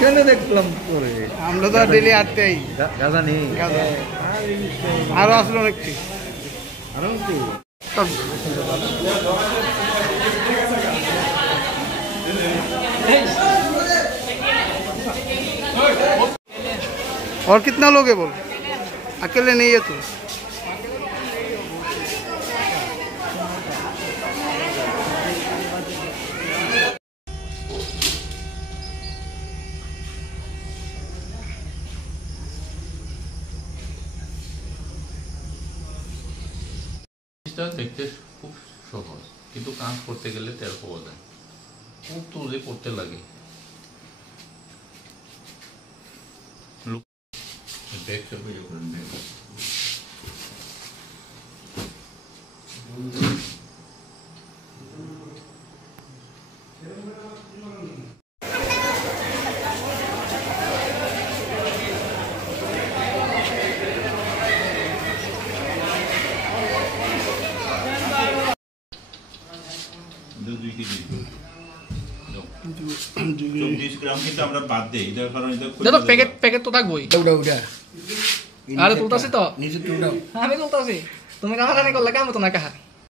কেন দেখলাম করে আমরা তো ডেলি আটতেই গাঁজা নেই আরো আসলো অনেকটি আরো কি और कितना लोगे बोल अकेले नहीं है तू দেখতে খুব সহজ কিন্তু কাজ করতে গেলে টের পাওয়া যায় খুব তুলে করতে লাগে দেখতে প্যাকেট তো থাকবোই আরে তুলতাছি তো আমি তুলতাছি তুমি কামাকানি করলে কেমন তো না কাহা